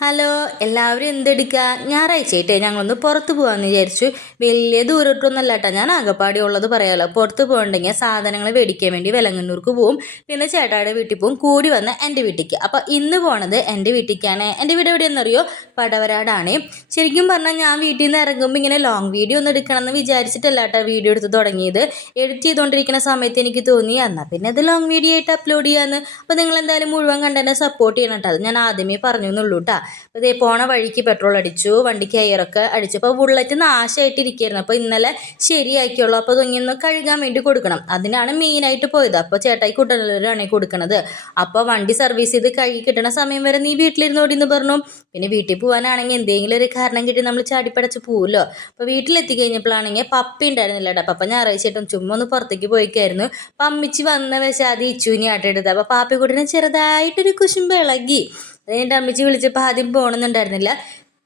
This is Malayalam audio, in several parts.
ഹലോ എല്ലാവരും എന്തെടുക്കുക ഞായറാഴ്ചയായിട്ടേ ഞങ്ങളൊന്ന് പുറത്ത് പോകാമെന്ന് വിചാരിച്ചു. വലിയ ദൂരോട്ടൊന്നുമല്ല കേട്ടോ ഞാൻ ആകപ്പാടി ഉള്ളത് പറയാമല്ലോ പുറത്ത് പോകണ്ടെങ്കിൽ സാധനങ്ങൾ മേടിക്കാൻ വേണ്ടി വിലങ്ങന്നൂർക്ക് പോവും. പിന്നെ ചേട്ടായുടെ വീട്ടിൽ പോവും. കൂടി വന്ന് എന്റെ വീട്ടിലേക്ക്. അപ്പോൾ ഇന്ന് പോണത് എന്റെ വീട്ടിലേക്കാണ്. എന്റെ വീട് എവിടെയെന്നറിയോ? പടവരാടാണ്. ശരിക്കും പറഞ്ഞാൽ ഞാൻ വീട്ടിൽ നിന്ന് ഇറങ്ങുമ്പോൾ ഇങ്ങനെ ലോങ് വീഡിയോ ഒന്ന് എടുക്കണമെന്ന് വിചാരിച്ചിട്ടല്ല കേട്ടോ വീഡിയോ എടുത്ത് തുടങ്ങിയത്. എഡിറ്റ് ചെയ്തുകൊണ്ടിരിക്കുന്ന സമയത്ത് എനിക്ക് തോന്നി എന്നാൽ പിന്നെ അത് ലോങ് വീഡിയോ ആയിട്ട് അപ്ലോഡ് ചെയ്യാമെന്ന് അപ്പോൾ നിങ്ങൾ എന്തായാലും മുഴുവൻ കണ്ടെന്നെ സപ്പോർട്ട് ചെയ്യണം കേട്ടോ അത് ഞാൻ ആദ്യമേ പറഞ്ഞു എന്നുള്ളൂ കേട്ടോ ഇതേ പോണ വഴിക്ക് പെട്രോൾ അടിച്ചു വണ്ടിക്ക് അയറൊക്കെ അടിച്ചു. അപ്പോൾ ബുള്ളറ്റ് നാശമായിട്ടിരിക്കുകയായിരുന്നു അപ്പോൾ ഇന്നലെ ശരിയാക്കിയുള്ളൂ. അപ്പോൾ അതൊന്ന് കഴുകാൻ വേണ്ടി കൊടുക്കണം. അതിനാണ് മെയിനായിട്ട് പോയത്. അപ്പോൾ ചേട്ടായി കുട്ടനല്ലൂരാണ് കൊടുക്കണത്. അപ്പോൾ വണ്ടി സർവീസ് ചെയ്ത് കഴുകി കിട്ടണ സമയം വരെ നീ വീട്ടിലിരുന്നോടി എന്ന് പറഞ്ഞു. പിന്നെ വീട്ടിൽ പോകാനാണെങ്കിൽ എന്തെങ്കിലും ഒരു കാരണം കിട്ടി നമ്മൾ ചാടിപ്പടച്ച് പോകുമല്ലോ അപ്പോൾ വീട്ടിലെത്തി കഴിഞ്ഞപ്പോഴാണെങ്കിൽ പപ്പി ഉണ്ടായിരുന്നില്ല കേട്ടോ. പപ്പ ഞായറാഴ്ചയായിട്ടും ചുമ്മാ ഒന്ന് പുറത്തേക്ക് പോയിക്കായിരുന്നു. അപ്പം അമ്മിച്ച് വന്ന വെച്ചാൽ അത് ഇച്ചുവിനി ആട്ടെടുത്തത് അപ്പോൾ പാപ്പിക്കുട്ടിനെ ചെറുതായിട്ടൊരു കുശുമ്പ് ഇളകി. അത് അമ്മച്ചി വിളിച്ചപ്പോൾ ആദ്യം പോകണമെന്നുണ്ടായിരുന്നില്ല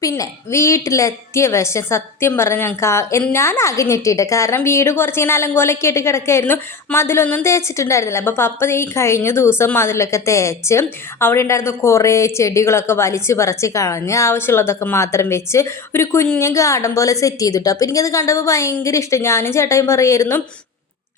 പിന്നെ വീട്ടിലെത്തിയ വശം സത്യം പറഞ്ഞ ഞങ്ങൾക്ക് ഞാൻ ആകെ ഞെട്ടിയിട്ട്. കാരണം വീട് കുറച്ചിങ്ങനെ അലങ്കോലൊക്കെ ആയിട്ട് കിടക്കായിരുന്നു. മതിലൊന്നും തേച്ചിട്ടുണ്ടായിരുന്നില്ല. അപ്പോൾ പപ്പ ഈ കഴിഞ്ഞ ദിവസം മതിലൊക്കെ തേച്ച് അവിടെ ഉണ്ടായിരുന്ന കുറേ ചെടികളൊക്കെ വലിച്ചു പറിച്ച് കളഞ്ഞ് ആവശ്യമുള്ളതൊക്കെ മാത്രം വെച്ച് ഒരു കുഞ്ഞ് ഗാർഡൻ പോലെ സെറ്റ് ചെയ്തിട്ടു. അപ്പോൾ എനിക്കത് കണ്ടപ്പോൾ ഭയങ്കര ഇഷ്ടം. ഞാനും ചേട്ടായും പറയായിരുന്നു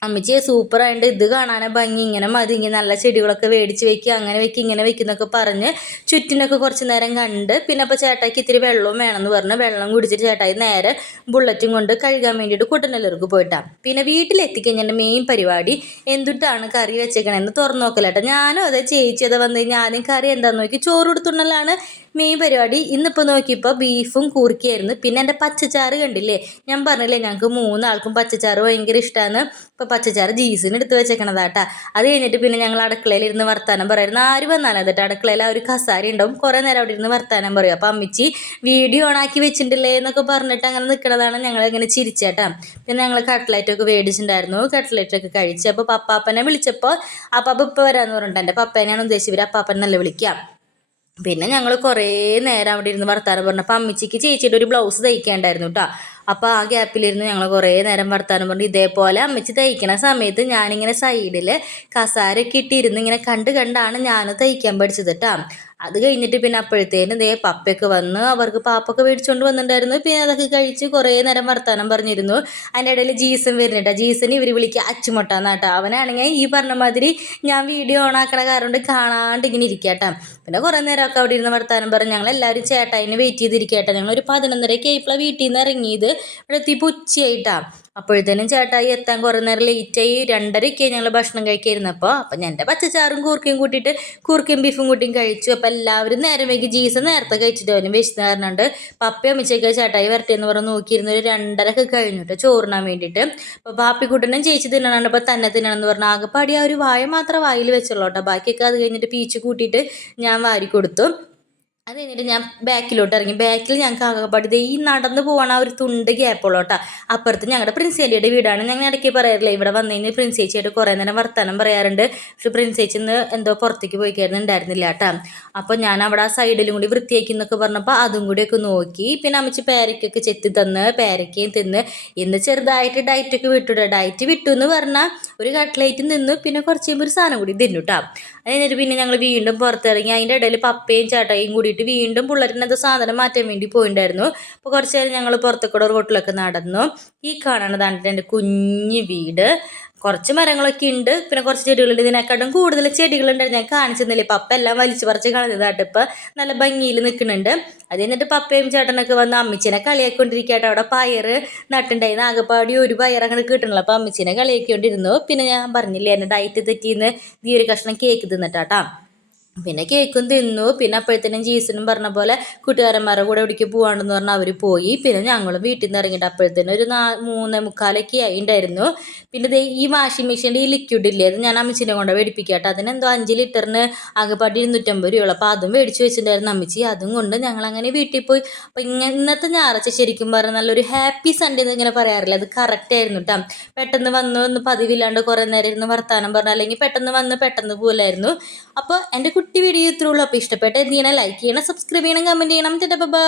അമ്മച്ചിയെ സൂപ്പറായിട്ട് ഇത് കാണാനാ ഭംഗി. ഇങ്ങനെ മതി ഇങ്ങനെ നല്ല ചെടികളൊക്കെ മേടിച്ച് വെക്കുക അങ്ങനെ വെക്കുക ഇങ്ങനെ വെക്കുന്നൊക്കെ പറഞ്ഞ് ചുറ്റിനൊക്കെ കുറച്ച് നേരം കണ്ട് പിന്നെ അപ്പോൾ ചേട്ടായിക്ക് ഇത്തിരി വെള്ളവും വേണമെന്ന് പറഞ്ഞ് വെള്ളം കുടിച്ചിട്ട് ചേട്ടായി നേരെ ബുള്ളറ്റും കൊണ്ട് കഴുകാൻ വേണ്ടിയിട്ട് കുട്ടനല്ലൂർക്ക് പോയിട്ടാണ് പിന്നെ വീട്ടിലെത്തിക്കഴിഞ്ഞാൽ മെയിൻ പരിപാടി എന്തുട്ടാണ് കറി വെച്ചേക്കണെന്ന് തുറന്നു നോക്കലേട്ടോ. ഞാനും അതെ ചേച്ചി അത് വന്നു കഴിഞ്ഞാൽ ആദ്യം കറി എന്താണെന്ന് നോക്കി ചോറ് കൊടുത്തുണ്ടല്ലാണ് മെയിൻ പരിപാടി. ഇന്നിപ്പോൾ നോക്കിയപ്പോൾ ബീഫും കൂർക്കിയായിരുന്നു. പിന്നെ എന്റെ പച്ചച്ചാറ് കണ്ടില്ലേ? ഞാൻ പറഞ്ഞില്ലേ ഞങ്ങൾക്ക് മൂന്നാൾക്കും പച്ചച്ചാറ് ഭയങ്കര ഇഷ്ടമാണ് ഇപ്പോൾ പച്ചച്ചാറ് ജീസിന് എടുത്ത് വെച്ചേക്കണതാട്ടാ അത് കഴിഞ്ഞിട്ട് പിന്നെ ഞങ്ങൾ അടുക്കളയിൽ ഇരുന്ന് വർത്താനം പറയുന്നു ആര് വന്നാലും എന്നിട്ട് അടുക്കളയിൽ ആ ഒരു കസാര ഉണ്ടാവും. കുറേ നേരം അവിടെ ഇരുന്ന് വർത്താനം പറയും. അപ്പോൾ അമ്മിച്ചി വീഡിയോ ഓണാക്കി വെച്ചിട്ടില്ലേ? എന്നൊക്കെ പറഞ്ഞിട്ട് അങ്ങനെ നിൽക്കണതാണ് ഞങ്ങൾ ഇങ്ങനെ ചിരിച്ചേട്ടാ പിന്നെ ഞങ്ങൾ കട്ട്ലൈറ്റൊക്കെ മേടിച്ചിട്ടുണ്ടായിരുന്നു. കട്ട്ലൈറ്റൊക്കെ കഴിച്ച് അപ്പോൾ പപ്പാപ്പനെ വിളിച്ചപ്പോൾ അപ്പാപ്പ ഇപ്പോൾ വരാമെന്ന് പറഞ്ഞിട്ട് എന്റെ പപ്പേനെയാണ് ഉദ്ദേശിച്ചവർ അപ്പാപ്പനെ നല്ല വിളിക്കാം. പിന്നെ ഞങ്ങൾ കുറേ നേരം അവിടെ ഇരുന്ന് വർത്താനം പറഞ്ഞപ്പോൾ അമ്മച്ചിക്ക് ചേച്ചിയുടെ ഒരു ബ്ലൗസ് തയ്ക്കേണ്ടായിരുന്നു കേട്ടോ അപ്പോൾ ആ ഗ്യാപ്പിലിരുന്ന് ഞങ്ങൾ കുറേ നേരം വർത്താനം പറഞ്ഞു. ഇതേപോലെ അമ്മച്ചി തയ്ക്കണ സമയത്ത് ഞാനിങ്ങനെ സൈഡിൽ കസാരൊക്കെ ഇട്ടിരുന്ന് ഇങ്ങനെ കണ്ട് കണ്ടാണ് ഞാൻ തയ്ക്കാൻ പഠിച്ചത് കേട്ടോ അത് കഴിഞ്ഞിട്ട് പിന്നെ അപ്പോഴത്തേനും ദേ പപ്പയൊക്കെ വന്ന് അവർക്ക് പാപ്പൊക്കെ മേടിച്ചുകൊണ്ട് വന്നിട്ടുണ്ടായിരുന്നു പിന്നെ അതൊക്കെ കഴിച്ച് കുറേ നേരം വർത്തമാനം പറഞ്ഞിരുന്നു. അതിന്റെ ഇടയിൽ ജീസൻ വരുന്നുണ്ട്. ജീസൻ ഇവർ വിളിക്കുക അച്ചുമുട്ടാന്നാട്ടോ. അവനാണെങ്കിൽ ഈ പറഞ്ഞ മാതിരി ഞാൻ വീഡിയോ ഓൺ ആക്കണ കാരണം കാണാണ്ട് ഇങ്ങനെ പിന്നെ കുറേ നേരമൊക്കെ അവിടെ ഇരുന്ന് വർത്തമാനം പറഞ്ഞ് ഞങ്ങൾ എല്ലാവരും ചേട്ടായിനെ വെയിറ്റ് ചെയ്തിരിക്കട്ടെ. ഞങ്ങൾ ഒരു പതിനൊന്നരയ്ക്ക് ഇപ്പോൾ വീട്ടിൽ നിന്ന് ഇറങ്ങിയത് ഇവിടെ എത്തിയപ്പോൾ ഉച്ചയായിട്ടാണ് അപ്പോഴത്തേനും ചേട്ടായി എത്താൻ കുറേ നേരം ലേറ്റായി രണ്ടരയ്ക്ക് ഞങ്ങൾ ഭക്ഷണം കഴിക്കായിരുന്നപ്പോൾ അപ്പം എന്റെ പച്ചച്ചാറും കൂർക്കയും കൂട്ടിയിട്ട് കൂർക്കയും ബീഫും കൂട്ടിയും കഴിച്ചു. അപ്പോൾ എല്ലാവരും നേരം വൈകി ജീസ നേരത്തെ കഴിച്ചിട്ട് അവനും വിശന്ന് കാരണമുണ്ട് പപ്പയും അമ്മച്ചൊക്കെ ചേട്ടായി വരട്ടെ എന്ന് പറഞ്ഞ് നോക്കിയിരുന്ന ഒരു രണ്ടരക്ക് കഴിഞ്ഞിട്ട് ചോറിനാൻ വേണ്ടിയിട്ട്. അപ്പോൾ പാപ്പിക്കുട്ടനും ചേച്ചി തിന്നണം അപ്പോൾ തന്നെ തിന്നണം എന്ന് പറഞ്ഞാൽ ആകെപ്പാടി ആ ഒരു വായ മാത്രം വായിൽ വെച്ചുള്ളൂ കേട്ടോ ബാക്കിയൊക്കെ അത് കഴിഞ്ഞിട്ട് പീച്ച് കൂട്ടിയിട്ട് ഞാൻ വാരി കൊടുത്തു. അത് കഴിഞ്ഞിട്ട് ഞാൻ ബാക്കിലോട്ട് ഇറങ്ങി ബാക്കിൽ ഞങ്ങൾക്ക് ആകപ്പാടി ഈ നടന്നു പോകണ ഒരു തുണ്ട് ഗ്യാപ്പുള്ളൂ കേട്ടോ. അപ്പുറത്ത് ഞങ്ങളുടെ പ്രിൻസേലിയുടെ വീടാണ്. ഞങ്ങൾ ഇടയ്ക്ക് പറയാറില്ല ഇവിടെ വന്നു കഴിഞ്ഞാൽ പ്രിൻസേച്ചിയായിട്ട് കുറേ നേരം വർത്തമാനം പറയാറുണ്ട്. പക്ഷെ പ്രിൻസേച്ചി ഇന്ന് എന്തോ പുറത്തേക്ക് പോയി ഉണ്ടായിരുന്നില്ല കേട്ടോ. അപ്പോൾ ഞാൻ അവിടെ ആ സൈഡിലും കൂടി വൃത്തിയാക്കി എന്നൊക്കെ പറഞ്ഞപ്പോൾ അതും കൂടിയൊക്കെ നോക്കി. പിന്നെ അമ്മച്ച് പേരയ്ക്കൊക്കെ ചെത്തി തന്ന് പേരയ്ക്കയും തിന്ന്. ഇന്ന് ചെറുതായിട്ട് ഡയറ്റൊക്കെ വിട്ടു ഡയറ്റ് വിട്ടു എന്ന് പറഞ്ഞാൽ ഒരു കട്ട്ലേറ്റ് നിന്ന്. പിന്നെ കുറച്ച് കഴിയുമ്പോൾ ഒരു സാധനം കൂടി തിന്നു കേട്ടോ അത് പിന്നെ ഞങ്ങൾ വീണ്ടും പുറത്തിറങ്ങി. അതിന്റെ ഇടയിൽ പപ്പയും ചാട്ടയും കൂടി കൂടിയിട്ട് വീണ്ടും പിള്ളേരിനത് സാധനം മാറ്റാൻ വേണ്ടി പോയിണ്ടായിരുന്നു. അപ്പോൾ കുറച്ച് നേരം ഞങ്ങൾ പുറത്തേക്കൂടെ റോട്ടിലൊക്കെ നടന്നു. ഈ കാണുന്നതാണ് എന്റെ കുഞ്ഞ് വീട്. കുറച്ച് മരങ്ങളൊക്കെ ഉണ്ട്. പിന്നെ കുറച്ച് ചെടികളുണ്ട്. ഇതിനെക്കാട്ടും കൂടുതൽ ചെടികളുണ്ടായിരുന്നു ഞാൻ കാണിച്ചെന്നില്ലേ? പപ്പ എല്ലാം വലിച്ചു പറിച്ച് കളഞ്ഞതായിട്ട് ഇപ്പം. നല്ല ഭംഗിയിൽ നിൽക്കുന്നുണ്ട്. അത് എന്നിട്ട് പപ്പയും ചേട്ടനൊക്കെ വന്ന് അമ്മച്ചിനെ കളിയാക്കൊണ്ടിരിക്കട്ടെ അവിടെ പയർ നട്ടുണ്ടായിരുന്നു. ആകെപ്പാടി ഒരു പയർ അങ്ങനെ കിട്ടണല്ലോ. അപ്പോൾ അമ്മച്ചിനെ കളിയാക്കിക്കൊണ്ടിരുന്നു. പിന്നെ ഞാൻ പറഞ്ഞില്ലേ എന്റെ ഡയറ്റ് തെറ്റിന്ന് ഈ ഒരു കഷ്ണം കേക്ക് തിന്നിട്ടാട്ടാ. പിന്നെ കേക്കും തിന്നു. പിന്നെ അപ്പോഴത്തേനും ജീസനും പറഞ്ഞ പോലെ കൂട്ടുകാരന്മാരുടെ കൂടെ എവിടേക്ക് പോകാണ്ടെന്ന് പറഞ്ഞാൽ അവർ പോയി. പിന്നെ ഞങ്ങളും വീട്ടിൽ നിന്ന് ഇറങ്ങിയിട്ട് അപ്പോഴത്തേനും ഒരു നാ മൂന്ന് മുക്കാലൊക്കെ ആയിണ്ടായിരുന്നു. പിന്നെ ദേ ഈ വാഷിംഗ് മെഷീന്റെ ഈ ലിക്വിഡ് ഇല്ലേ അത് ഞാൻ അമ്മച്ചിനെ കൊണ്ട് മേടിപ്പിക്കട്ടെ അതിനെന്തോ അഞ്ച് ലിറ്ററിന് ആകെപ്പാടി ഇരുന്നൂറ്റമ്പത് രൂപയുള്ളൂ. അപ്പോൾ അതും മേടിച്ച് വെച്ചിട്ടുണ്ടായിരുന്നു അമ്മച്ചി. അതും കൊണ്ട് ഞങ്ങൾ അങ്ങനെ വീട്ടിൽ പോയി. അപ്പോൾ ഇങ്ങനെ ഇന്നത്തെ ഞായറാഴ്ച ശരിക്കും പറഞ്ഞാൽ നല്ലൊരു ഹാപ്പി സൺഡേ എന്ന് ഇങ്ങനെ പറയാറില്ല? അത് കറക്റ്റ് ആയിരുന്നു കേട്ടോ പെട്ടെന്ന് വന്ന് ഒന്ന് പതിവില്ലാണ്ട് കുറേ നേരം ഇരുന്ന് വർത്തമാനം പറഞ്ഞു അല്ലെങ്കിൽ പെട്ടെന്ന് വന്ന് പെട്ടെന്ന് പോലായിരുന്നു അപ്പോൾ എന്റെ കുട്ടി വീഡിയോ ഇത്രയുള്ളൂ അപ്പോൾ ഇഷ്ടപ്പെട്ട എന്ത് ചെയ്യണം? ലൈക്ക് ചെയ്യണം സബ്സ്ക്രൈബ് ചെയ്യണം കമന്റ് ചെയ്യണം. ബൈ